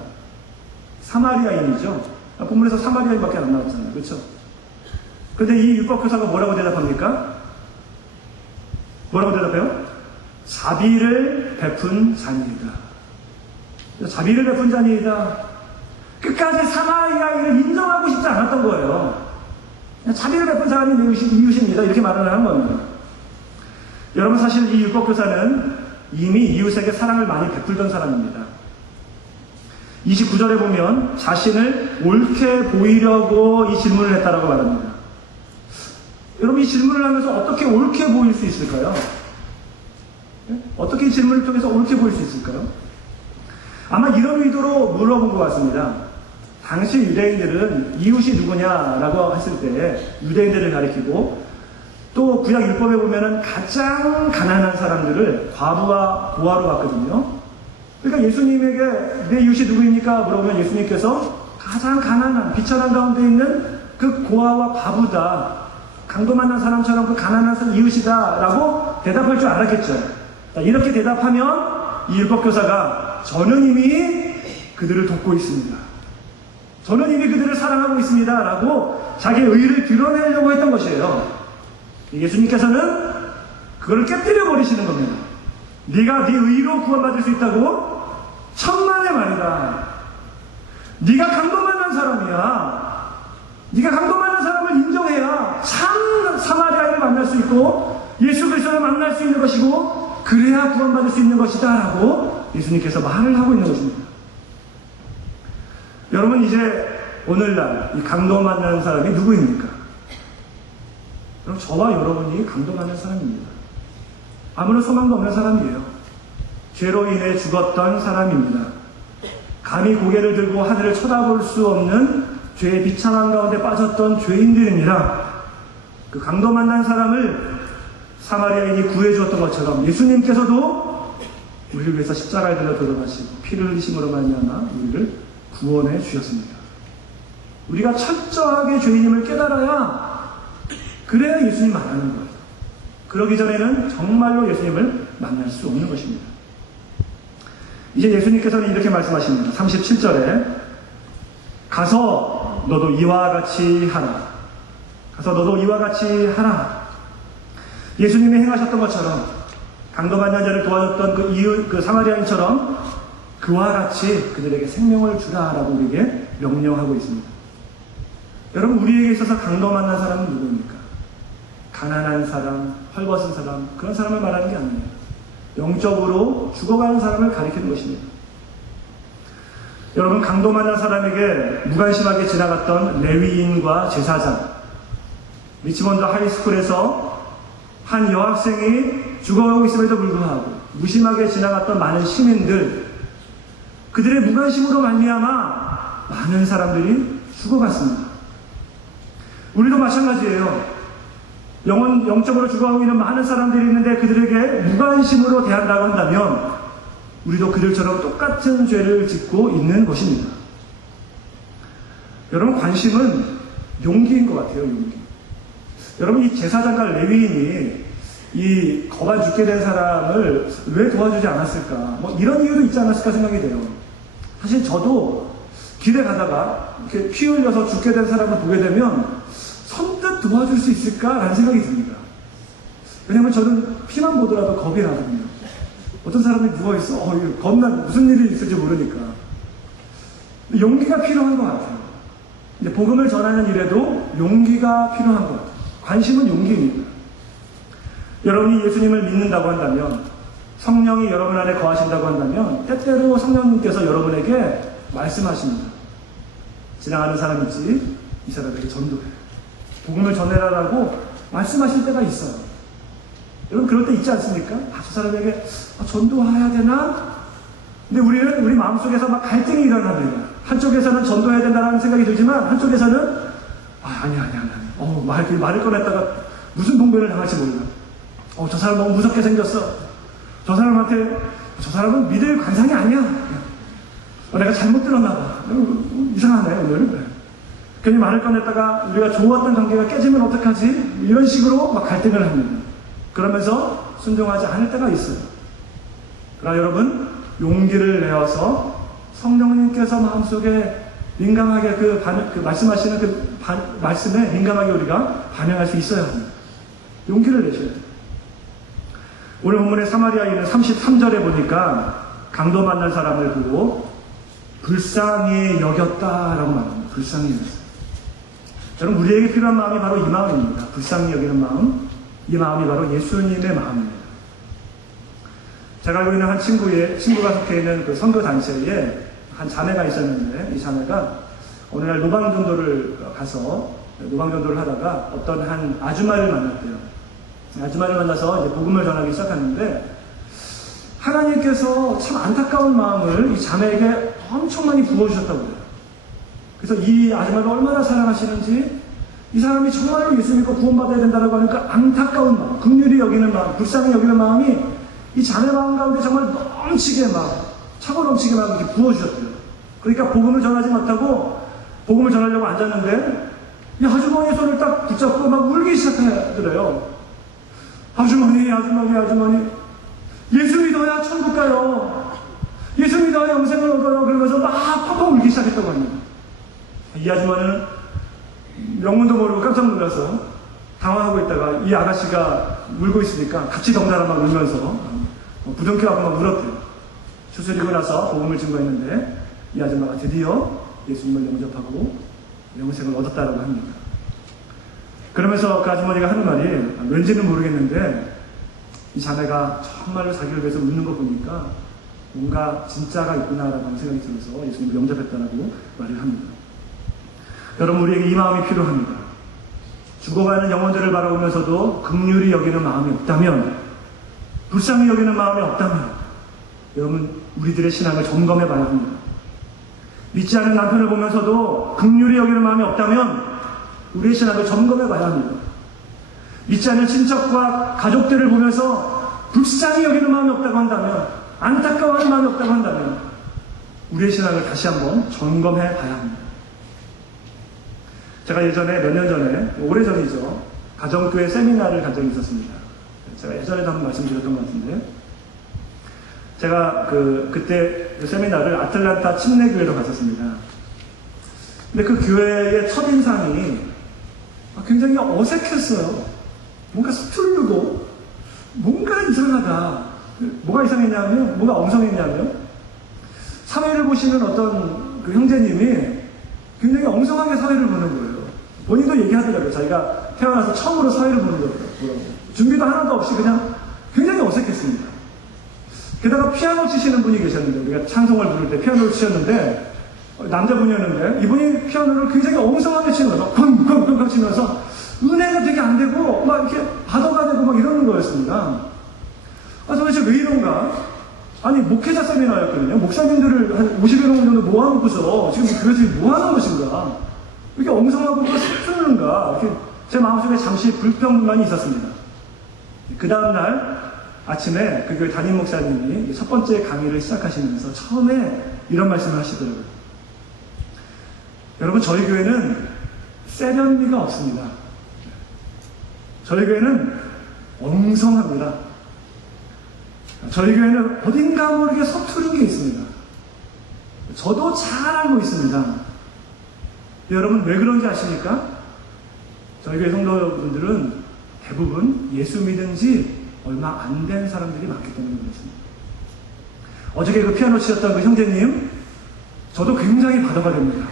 사마리아인이죠. 본문에서 사마리아인밖에 안 나왔잖아요. 그렇죠? 그런데 이 율법교사가 뭐라고 대답합니까? 뭐라고 대답해요? 자비를 베푼 자니이다. 자비를 베푼 자니이다. 끝까지 사마리아인을 인정하고 싶지 않았던 거예요. 자비를 베푼 사람이 이웃입니다. 이렇게 말을 하는 겁니다. 여러분 사실 이 율법교사는 이미 이웃에게 사랑을 많이 베풀던 사람입니다. 29절에 보면 자신을 옳게 보이려고 이 질문을 했다라고 말합니다. 여러분 이 질문을 하면서 어떻게 옳게 보일 수 있을까요? 어떻게 이 질문을 통해서 옳게 보일 수 있을까요? 아마 이런 의도로 물어본 것 같습니다. 당시 유대인들은 이웃이 누구냐라고 했을 때 유대인들을 가리키고 또 구약 율법에 보면은 가장 가난한 사람들을 과부와 고아로 봤거든요. 그러니까 예수님에게 내 이웃이 누구입니까? 물어보면 예수님께서 가장 가난한 비천한 가운데 있는 그 고아와 과부다. 강도 만난 사람처럼 그 가난한 이웃이다 라고 대답할 줄 알았겠죠. 이렇게 대답하면 이 율법교사가 저는 이미 그들을 돕고 있습니다. 저는 이미 그들을 사랑하고 있습니다 라고 자기의 의를 드러내려고 했던 것이에요. 예수님께서는 그걸 깨뜨려 버리시는 겁니다. 네가 네 의로 구원받을 수 있다고? 천만의 말이다. 네가 강도 만난 사람이야. 네가 강도 만난 사람을 인정해야 참 사마리아인을 만날 수 있고 예수 그리스도를 만날 수 있는 것이고 그래야 구원받을 수 있는 것이다 라고 예수님께서 말을 하고 있는 것입니다. 여러분 이제 오늘날 이 강도 만나는 사람이 누구입니까? 그럼 저와 여러분이 강도 만난 사람입니다. 아무런 소망도 없는 사람이에요. 죄로 인해 죽었던 사람입니다. 감히 고개를 들고 하늘을 쳐다볼 수 없는 죄의 비참한 가운데 빠졌던 죄인들입니다. 그 강도 만난 사람을 사마리아인이 구해주었던 것처럼 예수님께서도 우리를 위해서 십자가에 달려 돌아가시고 피를 흘리심으로 말미암아 우리를 구원해 주셨습니다. 우리가 철저하게 죄인임을 깨달아야 그래야 예수님 만나는 거예요. 그러기 전에는 정말로 예수님을 만날 수 없는 것입니다. 이제 예수님께서는 이렇게 말씀하십니다. 37절에 가서 너도 이와 같이 하라. 가서 너도 이와 같이 하라. 예수님이 행하셨던 것처럼 강도 만난 자를 도와줬던 그 사마리아인처럼 그와 같이 그들에게 생명을 주라라고 우리에게 명령하고 있습니다. 여러분, 우리에게 있어서 강도 만난 사람은 누구입니까? 가난한 사람, 헐벗은 사람, 그런 사람을 말하는 게 아니에요. 영적으로 죽어가는 사람을 가리키는 것입니다. 여러분, 강도 만난 사람에게 무관심하게 지나갔던 레위인과 제사장, 리치먼드 하이스쿨에서 한 여학생이 죽어가고 있음에도 불구하고 무심하게 지나갔던 많은 시민들, 그들의 무관심으로 말미암아 많은 사람들이 죽어갔습니다. 우리도 마찬가지예요. 영적으로 죽어가고 있는 많은 사람들이 있는데 그들에게 무관심으로 대한다고 한다면 우리도 그들처럼 똑같은 죄를 짓고 있는 것입니다. 여러분, 관심은 용기인 것 같아요. 용기. 여러분, 이 제사장과 레위인이 이 거반 죽게 된 사람을 왜 도와주지 않았을까? 뭐 이런 이유도 있지 않았을까 생각이 돼요. 사실 저도 길에 가다가 이렇게 피 흘려서 죽게 된 사람을 보게 되면 선뜻 도와줄 수 있을까라는 생각이 듭니다. 왜냐하면 저는 피만 보더라도 겁이 나거든요. 어떤 사람이 누워있어. 이거 겁나 무슨 일이 있을지 모르니까. 용기가 필요한 것 같아요. 근데 복음을 전하는 일에도 용기가 필요한 것 같아요. 관심은 용기입니다. 여러분이 예수님을 믿는다고 한다면, 성령이 여러분 안에 거하신다고 한다면 때때로 성령님께서 여러분에게 말씀하십니다. 지나가는 사람 있지? 이 사람에게 전도해. 복음을 전해라라고 말씀하실 때가 있어요. 여러분, 그럴 때 있지 않습니까? 저 사람에게 전도해야 되나? 근데 우리 마음속에서 막 갈등이 일어납니다. 한쪽에서는 전도해야 된다는 생각이 들지만 한쪽에서는 아니야. 말을 꺼냈다가 무슨 봉변을 당할지 몰라. 저 사람 너무 무섭게 생겼어. 저 사람은 믿을 관상이 아니야. 내가 잘못 들었나 봐. 이상하네 오늘. 괜히 말을 꺼냈다가 우리가 좋았던 관계가 깨지면 어떡하지? 이런 식으로 막 갈등을 합니다. 그러면서 순종하지 않을 때가 있어요. 그러나 여러분, 용기를 내어서 성령님께서 마음속에 민감하게 말씀하시는 말씀에 민감하게 우리가 반응할 수 있어야 합니다. 용기를 내셔야 돼요. 오늘 본문의 사마리아인은 33절에 보니까 강도 만난 사람을 보고 불쌍히 여겼다라고 말합니다. 불쌍히 여겼어요. 저는 우리에게 필요한 마음이 바로 이 마음입니다. 불쌍히 여기는 마음. 이 마음이 바로 예수님의 마음입니다. 제가 알고 있는 한 친구가 속해 있는 그 선교단체에 한 자매가 있었는데, 이 자매가 어느 날 노방전도를 하다가 어떤 한 아주마를 만났대요. 아주마를 만나서 이제 복음을 전하기 시작하는데, 하나님께서 참 안타까운 마음을 이 자매에게 엄청 많이 부어주셨다고 해요. 그래서 이 아주마를 얼마나 사랑하시는지, 이 사람이 정말로 예수 믿고 구원받아야 된다고 하니까 안타까운 마음, 긍휼히 여기는 마음, 불쌍히 여기는 마음이 이 자매 마음 가운데 정말 넘치게 차고 넘치게 막 이렇게 부어주셨대요. 그러니까 복음을 전하지 못하고 복음을 전하려고 앉았는데 이 아주머니의 손을 딱 붙잡고 막 울기 시작하더래요. 아주머니 예수 믿어야 천국 가요. 예수 믿어야 영생을 얻어요. 그러면서 막 팍팍 울기 시작했다고 합니다. 이 아주머니는 영문도 모르고 깜짝 놀라서 당황하고 있다가 이 아가씨가 울고 있으니까 같이 덩달아 막 울면서 부둥켜 갖고 막 울었대요. 추스리고 나서 복음을 증거했는데 이 아줌마가 드디어 예수님을 영접하고 영생을 얻었다라고 합니다. 그러면서 그 아주머니가 하는 말이 왠지는 모르겠는데 이 자매가 정말로 자기를 위해서 웃는 거 보니까 뭔가 진짜가 있구나라는 생각이 들어서 예수님을 영접했다라고 말을 합니다. 여러분, 우리에게 이 마음이 필요합니다. 죽어가는 영혼들을 바라보면서도 긍휼히 여기는 마음이 없다면, 불쌍히 여기는 마음이 없다면 여러분, 우리들의 신앙을 점검해 봐야 합니다. 믿지 않는 남편을 보면서도 긍휼히 여기는 마음이 없다면 우리의 신앙을 점검해 봐야 합니다. 믿지 않는 친척과 가족들을 보면서 불쌍히 여기는 마음이 없다고 한다면, 안타까워하는 마음이 없다고 한다면 우리의 신앙을 다시 한번 점검해 봐야 합니다. 제가 예전에 몇 년 전에, 오래전이죠, 가정교회 세미나를 간 적이 있었습니다. 제가 예전에도 한번 말씀드렸던 것 같은데, 제가 그때 그 세미나를 아틀란타 침례교회로 갔었습니다. 근데 그 교회의 첫인상이 굉장히 어색했어요. 뭔가 서투르고 뭔가 이상하다. 뭐가 이상했냐면, 뭐가 엉성했냐면, 사회를 보시는 어떤 그 형제님이 굉장히 엉성하게 사회를 보는 거예요. 본인도 얘기하더라고요. 자기가 태어나서 처음으로 사회를 보는 거라고. 준비도 하나도 없이 그냥 굉장히 어색했습니다. 게다가 피아노 치시는 분이 계셨는데, 우리가 찬송을 부를 때 피아노를 치셨는데, 남자분이었는데, 이분이 피아노를 굉장히 엉성하게 치는 거예요. 쿵쿵쿵쿵 치면서, 은혜가 되게 안 되고, 막 이렇게 바더가 되고 막 이러는 거였습니다. 아, 도대체 왜 이런가? 아니, 목회자 세미나였거든요. 목사님들을 한 50여 명 정도 모아놓고서 지금 교회에서 뭐 하는 것인가? 이렇게 엉성하고 슬프는가? 이렇게 제 마음속에 잠시 불평만이 있었습니다. 그 다음날 아침에 그 교회 담임 목사님이 첫 번째 강의를 시작하시면서 처음에 이런 말씀을 하시더라고요. 여러분, 저희 교회는 세련미가 없습니다. 저희 교회는 엉성합니다. 저희 교회는 어딘가 모르게 서투른 게 있습니다. 저도 잘 알고 있습니다. 여러분, 왜 그런지 아십니까? 저희 교회 성도분들은 대부분 예수 믿은 지 얼마 안 된 사람들이 많기 때문에 그렇습니다. 어저께 그 피아노 치셨던 그 형제님, 저도 굉장히 바더가 됩니다.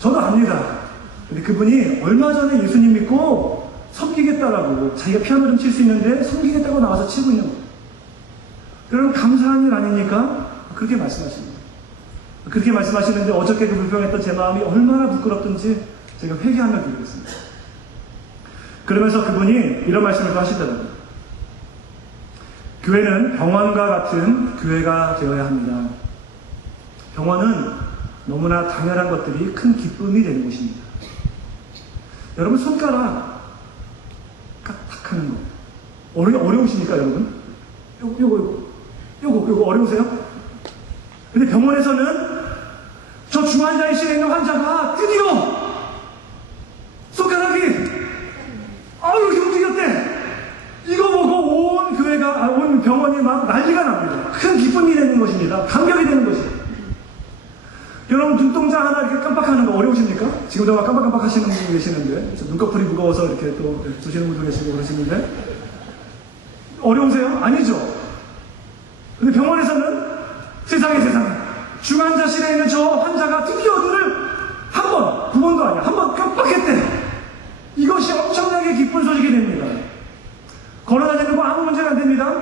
저도 압니다. 근데 그분이 얼마 전에 예수님 믿고 섬기겠다라고, 자기가 피아노 좀 칠 수 있는데 섬기겠다고 나와서 치고 있는 거예요. 여러분, 감사한 일 아닙니까? 그렇게 말씀하십니다. 그렇게 말씀하시는데 어저께 그 불평했던 제 마음이 얼마나 부끄럽던지 제가 회개하며 드리겠습니다. 그러면서 그분이 이런 말씀을 또 하시더라고요. 교회는 병원과 같은 교회가 되어야 합니다. 병원은 너무나 당연한 것들이 큰 기쁨이 되는 곳입니다. 여러분, 손가락 탁 하는 거 어려우십니까, 여러분? 요거 어려우세요? 근데 병원에서는 저 중환자실에 있는 환자가 드디어 손가락이 이렇게 움직였대. 이거 보고 온 교회가, 온 병원이 막 난리가 납니다. 큰 기쁨이 되는 것입니다. 감격이 되는 것입니다. 여러분, 눈동자 하나 이렇게 깜빡하는 거 어려우십니까? 지금도 막 깜빡깜빡 하시는 분이 계시는데, 눈꺼풀이 무거워서 이렇게 또 두시는 분도 계시고 그러시는데, 어려우세요? 아니죠. 근데 병원에서는 세상에 중환자실에 있는 저 환자가 드디어 눈을 한 번, 두 번도 아니야, 한 번 깜빡했대. 이것이 엄청나게 기쁜 소식이 됩니다. 걸어다니는 거 아무 문제가 안 됩니다.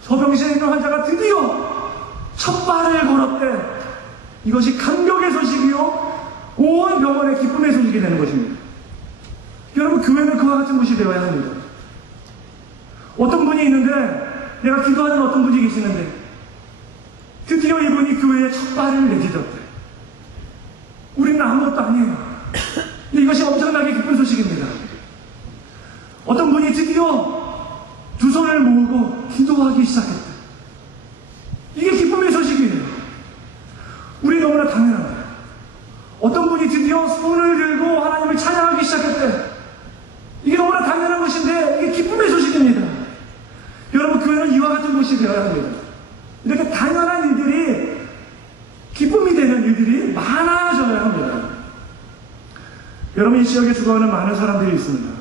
소병실에 있는 환자가 드디어 첫 발을 걸었대. 이것이 감격의 소식이요, 온 병원의 기쁨의 소식이 되는 것입니다. 여러분, 교회는 그와 같은 곳이 되어야 합니다. 어떤 분이 있는데, 내가 기도하는 어떤 분이 계시는데, 드디어 이분이 교회에 첫 발을 내딛었대. 우리는 아무것도 아니에요. 근데 이것이 엄청나게 기쁜 소식입니다. 어떤 분이 드디어 두 손을 모으고 기도하기 시작했대. 이게 기쁨의 소식이에요. 우리 너무나 당연합니다. 어떤 분이 드디어 손을 들고 하나님을 찬양하기 시작했대. 이게 너무나 당연한 것인데 이게 기쁨의 소식입니다. 여러분, 교회는 이와 같은 곳이 되어야 합니다. 이렇게 당연한 일들이, 기쁨이 되는 일들이 많아져야 합니다. 여러분, 이 지역에 죽어가는 많은 사람들이 있습니다.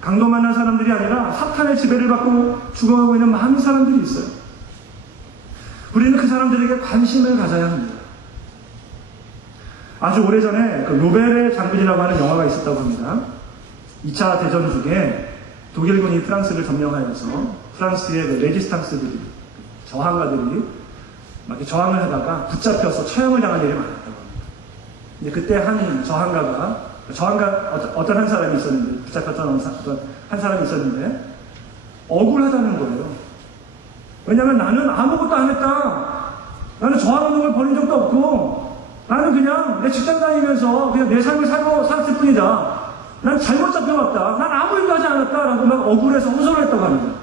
강도 만난 사람들이 아니라 사탄의 지배를 받고 죽어가고 있는 많은 사람들이 있어요. 우리는 그 사람들에게 관심을 가져야 합니다. 아주 오래전에 그 로벨의 장군이라고 하는 영화가 있었다고 합니다. 2차 대전 중에 독일군이 프랑스를 점령하여서 프랑스의 그 레지스탕스들이, 저항가들이 막 이렇게 저항을 하다가 붙잡혀서 처형을 당한 일이 많았다고 합니다. 근데 그때 한 저항가 어떤 한 사람이 있었는데, 붙잡혔던 어떤 한 사람이 있었는데 억울하다는 거예요. 왜냐하면 나는 아무것도 안 했다. 나는 저항운동을 벌인 적도 없고, 나는 그냥 내 직장 다니면서 그냥 내 삶을 살았을 뿐이다. 난 잘못 잡혀갔다. 난 아무 일도 하지 않았다라고 막 억울해서 호소를 했다고 합니다.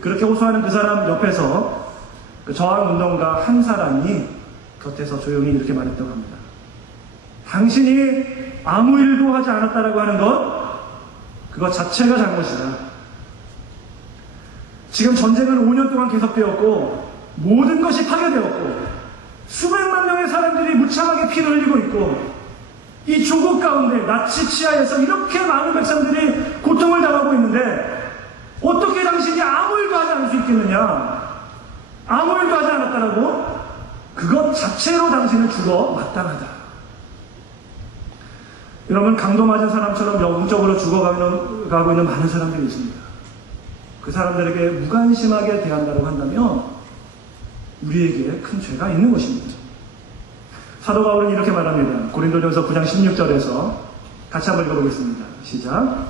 그렇게 호소하는 그 사람 옆에서 그 저항운동가 한 사람이 곁에서 조용히 이렇게 말했다고 합니다. 당신이 아무 일도 하지 않았다라고 하는 것, 그것 자체가 잘못이다. 지금 전쟁은 5년 동안 계속되었고 모든 것이 파괴되었고 수백만 명의 사람들이 무참하게 피를 흘리고 있고, 이 조국 가운데 나치 치하에서 이렇게 많은 백성들이 고통을 당하고 있는데 어떻게 당신이 아무 일도 하지 않을 수 있겠느냐? 아무 일도 하지 않았다라고 그것 자체로 당신은 죽어 마땅하다. 여러분, 강도 맞은 사람처럼 영적으로 죽어가고 있는 많은 사람들이 있습니다. 그 사람들에게 무관심하게 대한다고 한다면 우리에게 큰 죄가 있는 것입니다. 사도 바울은 이렇게 말합니다. 고린도전서 9장 16절에서 같이 한번 읽어보겠습니다. 시작.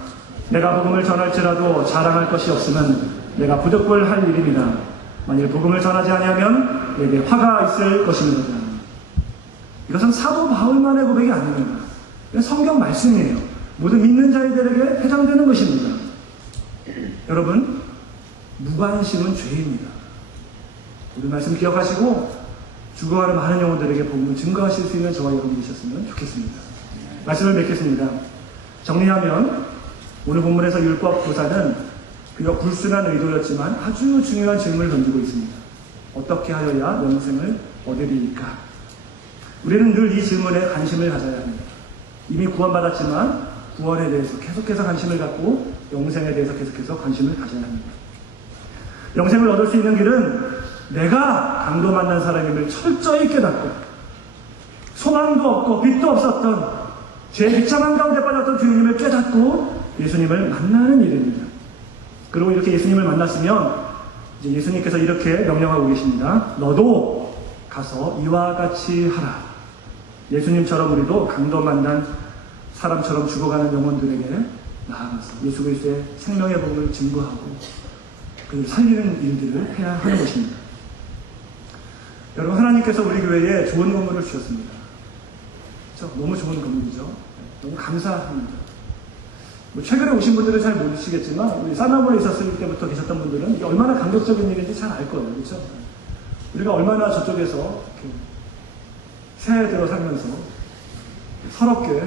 내가 복음을 전할지라도 자랑할 것이 없으면 내가 부득불할 일입니다. 만일 복음을 전하지 아니하면 내게 화가 있을 것입니다. 이것은 사도 바울만의 고백이 아닙니다. 성경 말씀이에요. 모든 믿는 자들에게 해당되는 것입니다. 여러분, 무관심은 죄입니다. 우리 말씀 기억하시고 죽어가는 많은 영혼들에게 복음을 증거하실 수 있는 저와 여러분 되셨으면 좋겠습니다. 말씀을 맺겠습니다. 정리하면 오늘 본문에서 율법 교사는 그저 불순한 의도였지만 아주 중요한 질문을 던지고 있습니다. 어떻게 하여야 영생을 얻으리이까? 우리는 늘 이 질문에 관심을 가져야 합니다. 이미 구원받았지만 구원에 대해서 계속해서 관심을 갖고 영생에 대해서 계속해서 관심을 가져야 합니다. 영생을 얻을 수 있는 길은 내가 강도 만난 사람임을 철저히 깨닫고 소망도 없고 빛도 없었던 죄의 비참한 가운데 빠졌던 주님을 깨닫고 예수님을 만나는 일입니다. 그리고 이렇게 예수님을 만났으면 이제 예수님께서 이렇게 명령하고 계십니다. 너도 가서 이와 같이 하라. 예수님처럼 우리도 강도 만난 사람처럼 죽어가는 영혼들에게 나아가서 예수 그리스도의 생명의 복음을 증거하고 그를 살리는 일들을 해야 하는 것입니다. 여러분, 하나님께서 우리 교회에 좋은 건물을 주셨습니다. 그렇죠? 너무 좋은 건물이죠. 너무 감사합니다. 최근에 오신 분들은 잘 모르시겠지만 우리 사나무에 있었을 때부터 계셨던 분들은 이게 얼마나 감격적인 일인지 잘 알 거예요. 그렇죠? 우리가 얼마나 저쪽에서 이렇게 새해 들어 살면서 서럽게,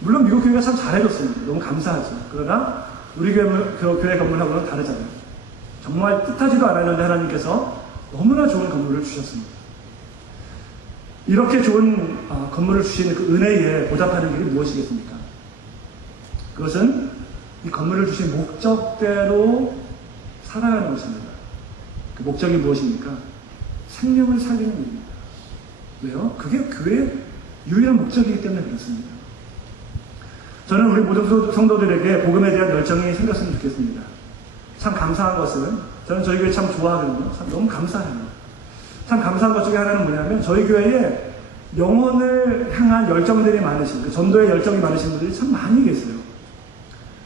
물론 미국 교회가 참 잘해줬습니다. 너무 감사하죠. 그러나 우리 교회 건물하고는 다르잖아요. 정말 뜻하지도 않았는데 하나님께서 너무나 좋은 건물을 주셨습니다. 이렇게 좋은 건물을 주신 그 은혜에 보답하는 길이 무엇이겠습니까? 그것은 이 건물을 주신 목적대로 살아가는 것입니다. 그 목적이 무엇입니까? 생명을 살리는 일입니다. 왜요? 그게 교회의 유일한 목적이기 때문에 그렇습니다. 저는 우리 모든 성도들에게 복음에 대한 열정이 생겼으면 좋겠습니다. 참 감사한 것은, 저는 저희 교회 참 좋아하거든요. 참 너무 감사해요. 참 감사한 것 중에 하나는 뭐냐면 저희 교회에 영혼을 향한 열정들이 많으신, 그 전도의 열정이 많으신 분들이 참 많이 계세요.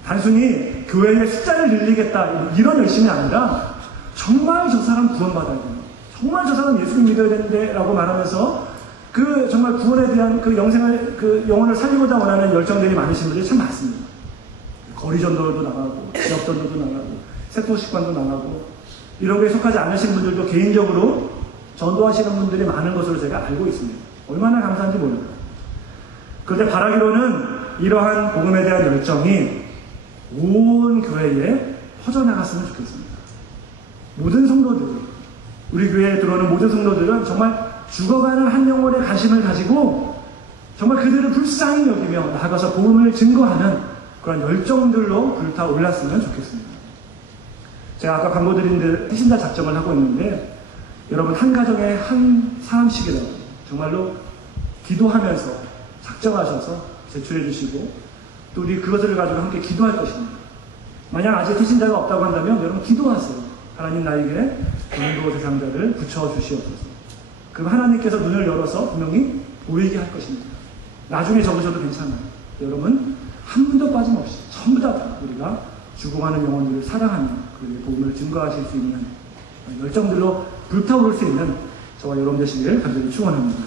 단순히 교회의 숫자를 늘리겠다 이런 열심이 아니라 정말 저 사람 구원받아야 돼요. 정말 저 사람 예수님 믿어야 되는데 라고 말하면서 그 정말 구원에 대한 그 영혼을 살리고자 원하는 열정들이 많으신 분들이 참 많습니다. 거리 전도도 나가고 지역 전도도 나가고 세토식관도 나가고 이런 거에 속하지 않으신 분들도 개인적으로 전도하시는 분들이 많은 것으로 제가 알고 있습니다. 얼마나 감사한지 모릅니다. 그런데 바라기로는 이러한 복음에 대한 열정이 온 교회에 퍼져나갔으면 좋겠습니다. 모든 성도들이, 우리 교회에 들어오는 모든 성도들은 정말 죽어가는 한 영혼의 관심을 가지고 정말 그들을 불쌍히 여기며 나아가서 복음을 증거하는 그런 열정들로 불타올랐으면 좋겠습니다. 제가 아까 광고 드린 데 해신자 작정을 하고 있는데 여러분, 한 가정에 한 사람씩이라도 정말로 기도하면서 작정하셔서 제출해 주시고 또 우리 그것을 가지고 함께 기도할 것입니다. 만약 아직 태신자가 없다고 한다면 여러분 기도하세요. 하나님 나에게 전도 대상자를 붙여주시옵소서. 그럼 하나님께서 눈을 열어서 분명히 보이게 할 것입니다. 나중에 적으셔도 괜찮아요. 여러분, 한 분도 빠짐없이 전부 다 우리가 죽어가는 영혼들을 사랑하며 그의 복음을 증거하실 수 있는 열정들로 불타오를 수 있는 저와 여러분 되시기를 간절히 축원합니다.